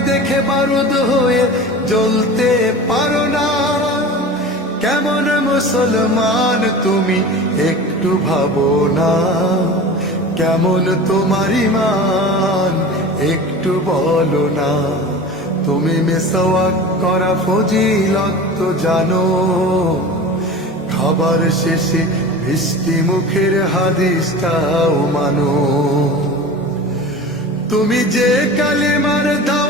দেখে বারুদ হয়ে জ্বলতে পারো না। কেমন মুসলমান তুমি একটু ভাবো না। কেমন তোমার ইমান একটু বলো না। তুমি মেসওয়াক করা ফজিলত তো জানো। খাবার শেষে বৃষ্টি মুখের হাদিসটাও মানো। তুমি যে কালেমার দাওয়াত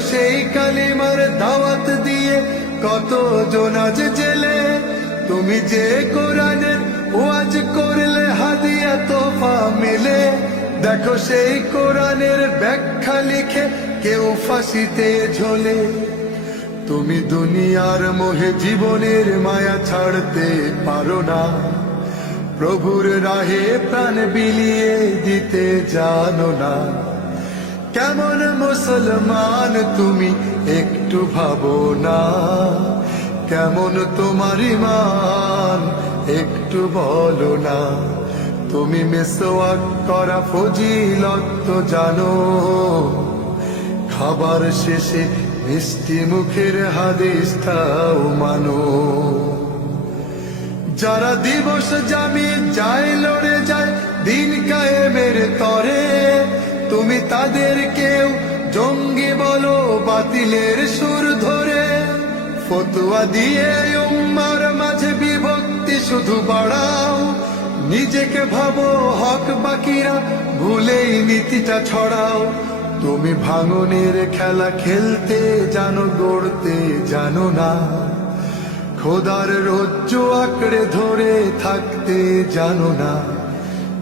সেই কালিমার দাওয়াত দিয়ে কত জোনাজ জেলে? তুমি যে কোরআনের ওয়াজ করলে, হাদিয়া তোফা মিলে। দেখো সেই কোরআনের ব্যাখ্যা লিখে কেউ ফাঁসিতে ঝোলে। তুমি দুনিয়ার মোহে জীবনের মায়া ছাড়তে পারো না। প্রভুর রাহে প্রাণ বিলিয়ে দিতে জানো না। কেমন মুসলমান তুমি একটু ভাবো না? কেমন তোমার ইমান একটু বলো না? তুমি মেসোয়াক করা ফজিলত জানো। খাবার শেষে মিষ্টি মুখের হাদিসটাও মানো। যারা দিবস জামি যায়, লড়ে যায়, দিন কায়েমের তরে তুমি তাদের কেউ। জঙ্গি বলো, বাতিলের সুর ধরে। ফতুয়া দিয়ে উম্মার মাঝে বিভক্তি শুধু বাড়াও। নিজেকে ভাবো, হক বাকিরা ভুলেই নীতিটা ছড়াও। তুমি ভাঙনের খেলা খেলতে জানো, গড়তে জানো না। খোদার রজ্জ আঁকড়ে ধরে থাকতে জানো না।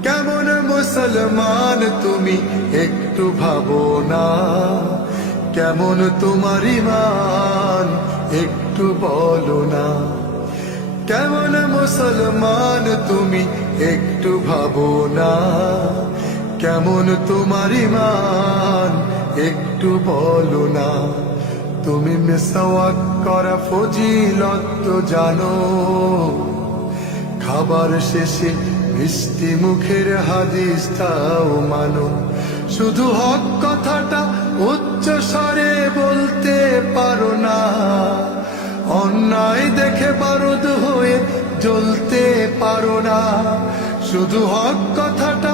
কেমন মুসলমান তুমি একটু ভাবো না। কেমন তোমার ইমান একটু বলো না। কেমন মুসলমান তুমি একটু ভাবো না। কেমন তোমার ইমান একটু বলো না। তুমি মেসাওয়াক করা ফজিলত জানো। খাবার শেষে মিষ্টি মুখের হাদিস তাও মানো। শুধু হক কথাটা উচ্চ স্বরে বলতে পারো না। অন্যায় দেখে বারুদ হয়ে জ্বলতে পারো না। শুধু হক কথাটা